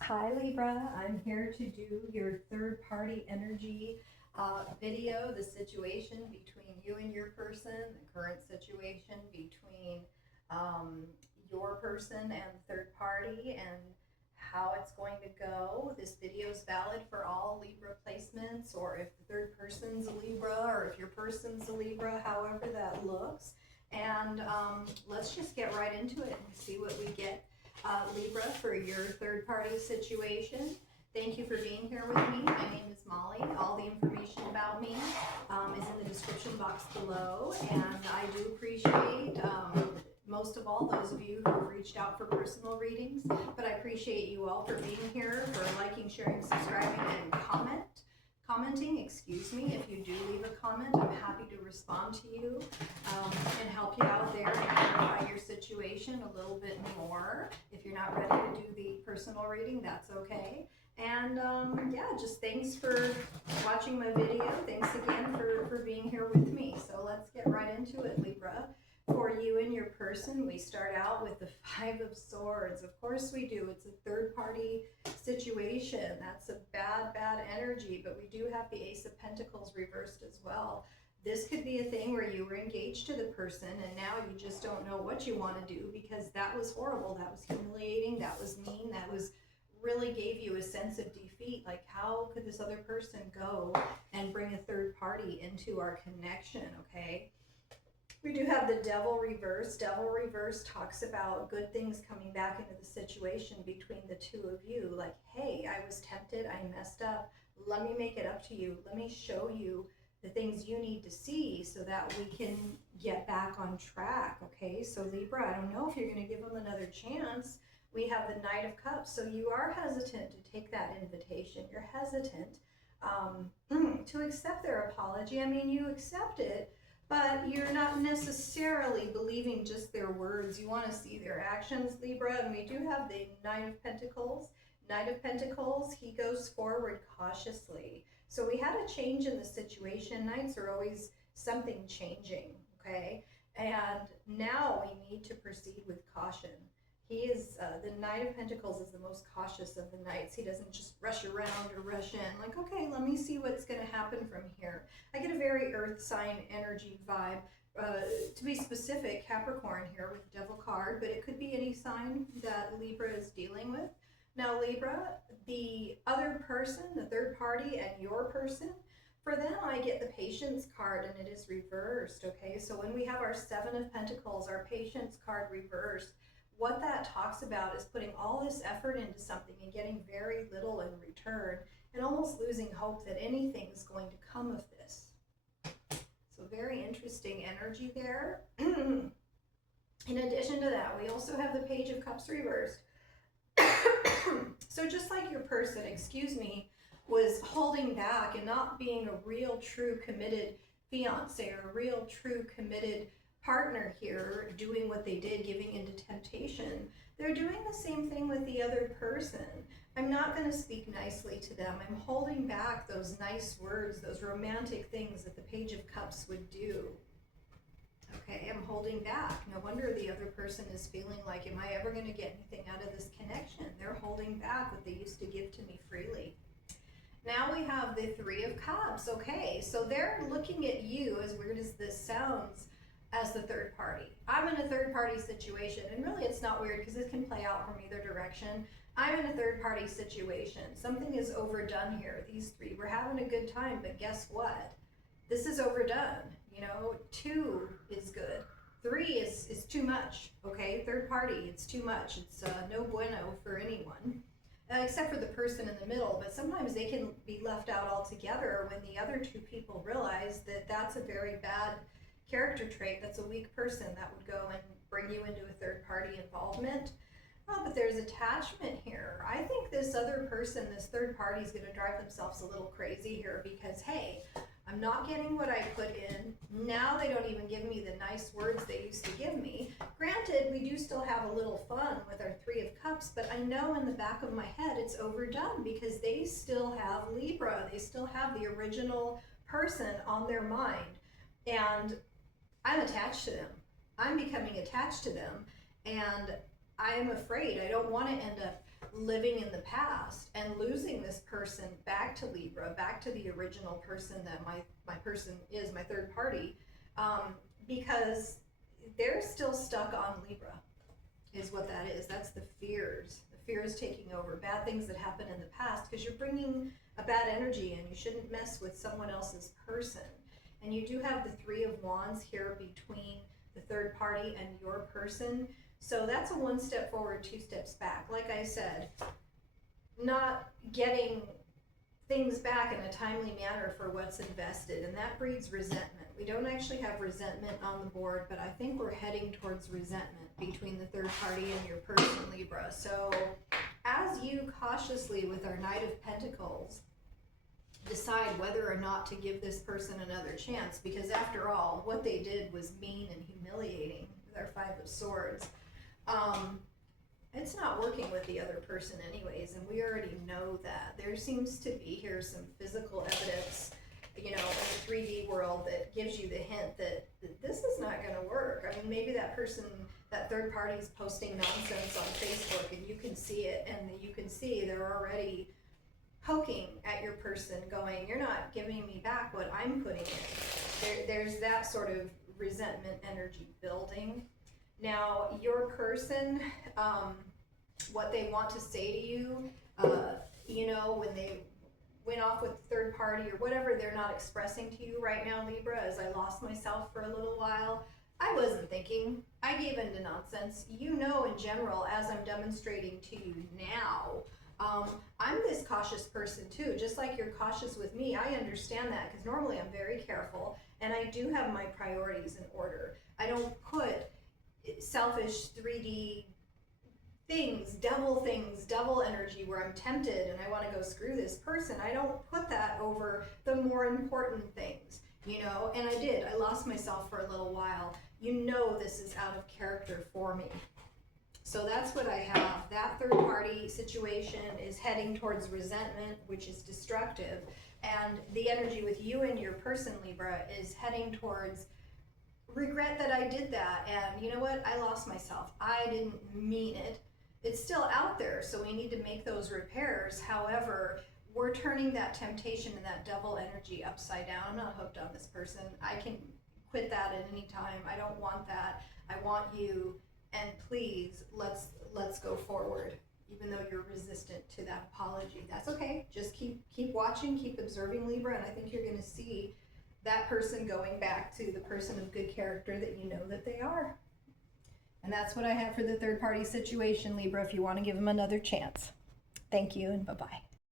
Hi Libra, I'm here to do your third party energy video, the situation between you and your person, the current situation between um, your person and the third party, and how it's going to go. This video is valid for all Libra placements, or if the third person's a Libra, or if your person's a Libra, however that looks. And let's just get right into it and see what we get, Libra, for your third party situation. Thank you for being here with me. My name is Molly. All the information about me is in the description box below. And I do appreciate, most of all, those of you who have reached out for personal readings. But I appreciate you all for being here, for liking, sharing, subscribing, and commenting, excuse me. If you do leave a comment, I'm happy to respond to you and help you out there and clarify your situation a little bit more. If you're not ready to do the personal reading, that's okay. And yeah, just thanks for watching my video. Thanks again for being here with me. So let's get right into it, Libra. For you and your person, we start out with the Five of Swords. Of course we do. It's a third party situation. That's a bad energy, but we do have the Ace of Pentacles reversed as well. This could be a thing where you were engaged to the person and now you just don't know what you want to do because that was horrible, that was humiliating, that was mean, that was really gave you a sense of defeat. Like, how could this other person go and bring a third party into our connection? Okay, we do have the Devil reverse. Devil reverse talks about good things coming back into the situation between the two of you. Like, hey, I was tempted, I messed up. Let me make it up to you. Let me show you the things you need to see so that we can get back on track. Okay, so Libra, I don't know if you're going to give them another chance. We have the Knight of Cups. So you are hesitant to take that invitation. You're hesitant to accept their apology. I mean, you accept it, but you're not necessarily believing just their words. You want to see their actions, Libra. And we do have the Knight of Pentacles. Knight of Pentacles, he goes forward cautiously. So we had a change in the situation. Knights are always something changing, okay? And now we need to proceed with caution. He is, the Knight of Pentacles is the most cautious of the knights. He doesn't just rush around or rush in. Like, okay, let me see what's going to happen from here. I get a very earth sign energy vibe. To be specific, Capricorn here with the Devil card, but it could be any sign that Libra is dealing with. Now, Libra, the other person, the third party, and your person, for them, I get the Patience card, and it is reversed, okay? So when we have our Seven of Pentacles, our Patience card reversed, what that talks about is putting all this effort into something and getting very little in return and almost losing hope that anything is going to come of this. So very interesting energy there. In addition to that, we also have the Page of Cups reversed. So just like your person, excuse me, was holding back and not being a real, true, committed fiance or a real, true, committed partner here, doing what they did, giving into temptation, they're doing the same thing with the other person. I'm not going to speak nicely to them. I'm holding back those nice words, those romantic things that the Page of Cups would do. Okay, I'm holding back. No wonder the other person is feeling like, am I ever going to get anything out of this connection? They're holding back what they used to give to me freely. Now we have the Three of Cups. Okay, so they're looking at you, as weird as this sounds, as the third party. I'm in a third party situation, and really it's not weird because this can play out from either direction. I'm in a third party situation. Something is overdone here. These three, we're having a good time, but guess what? This is overdone. You know, two is good. Three is too much, okay? Third party, it's too much. It's no bueno for anyone, except for the person in the middle. But sometimes they can be left out altogether when the other two people realize that that's a very bad character trait. That's a weak person that would go and bring you into a third party involvement. Oh, but there's attachment here. I think this other person, this third party, is going to drive themselves a little crazy here because, hey, I'm not getting what I put in. Now they don't even give me the nice words they used to give me. Granted, we do still have a little fun with our Three of Cups, but I know in the back of my head it's overdone because they still have Libra. They still have the original person on their mind. And I'm attached to them. I'm becoming attached to them. And I am afraid. I don't want to end up living in the past and losing this person back to Libra, back to the original person that my person is, my third party, because they're still stuck on Libra, is what that is. That's the fears. The fears taking over, bad things that happened in the past, because you're bringing a bad energy and you shouldn't mess with someone else's person. And you do have the Three of Wands here between the third party and your person. So that's a 1 step forward, 2 steps back. Like I said, not getting things back in a timely manner for what's invested, and that breeds resentment. We don't actually have resentment on the board, but I think we're heading towards resentment between the third party and your person, Libra. So as you cautiously, with our Knight of Pentacles, decide whether or not to give this person another chance, because after all, what they did was mean and humiliating with our Five of Swords. It's not working with the other person anyways, and we already know that. There seems to be here some physical evidence, you know, in the 3D world that gives you the hint that this is not going to work. I mean, maybe that person, that third party is posting nonsense on Facebook and you can see it, and you can see they're already poking at your person going, you're not giving me back what I'm putting in. There's that sort of resentment energy building. Now, your person, what they want to say to you, you know, when they went off with third party or whatever they're not expressing to you right now, Libra, as I lost myself for a little while, I wasn't thinking. I gave in to nonsense. You know, in general, as I'm demonstrating to you now, I'm this cautious person too. Just like you're cautious with me, I understand that, because normally I'm very careful and I do have my priorities in order. I don't put selfish 3D things, devil energy where I'm tempted and I want to go screw this person. I don't put that over the more important things, you know, and I did. I lost myself for a little while. You know, this is out of character for me. So that's what I have. That third party situation is heading towards resentment, which is destructive. And the energy with you and your person, Libra, is heading towards regret that I did that. And you know what? I lost myself. I didn't mean it. It's still out there, so we need to make those repairs. However, we're turning that temptation and that devil energy upside down. I'm not hooked on this person. I can quit that at any time. I don't want that. I want you, and please, let's go forward. Even though you're resistant to that apology, that's okay. Just keep watching, keep observing, Libra, and I think you're going to see that person going back to the person of good character that you know that they are. And that's what I have for the third party situation, Libra, if you want to give them another chance. Thank you, and bye-bye.